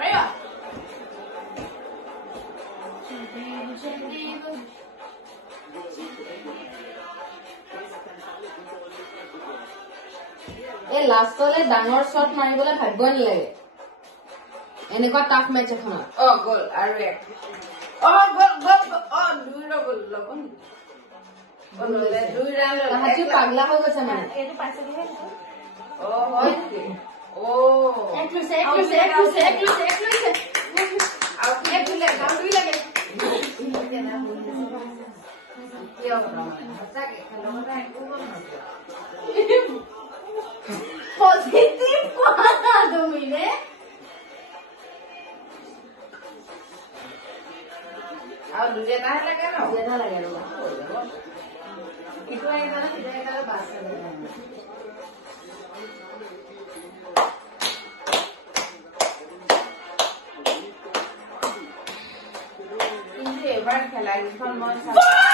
পাৰিবা এই লাষ্টলে ডাঙৰ শ্বট মাৰিবলৈ ভাবিব নালাগে এনেকুৱা টাফ মেচ এখনত গ'ল আৰু এক গ'ল দুই গ'ল ল'ব দুই ৰান তাহাঁতি পাগলা হৈ গৈছে মানে এইটো পাইছেহে হয় নেকি এক লৈছে আৰু এক দিলে কাম দুই লাগে কিয় সঁচাকে খেলৰ কথা একো পজিটিভ পোৱা তুমি নে আৰু দুই এটাহে লাগে ন এটা লাগে ৰবা ইটো আহিলে সিটো আহিলে বাছ কিন্তু এবাৰ খেলা কেইখন মই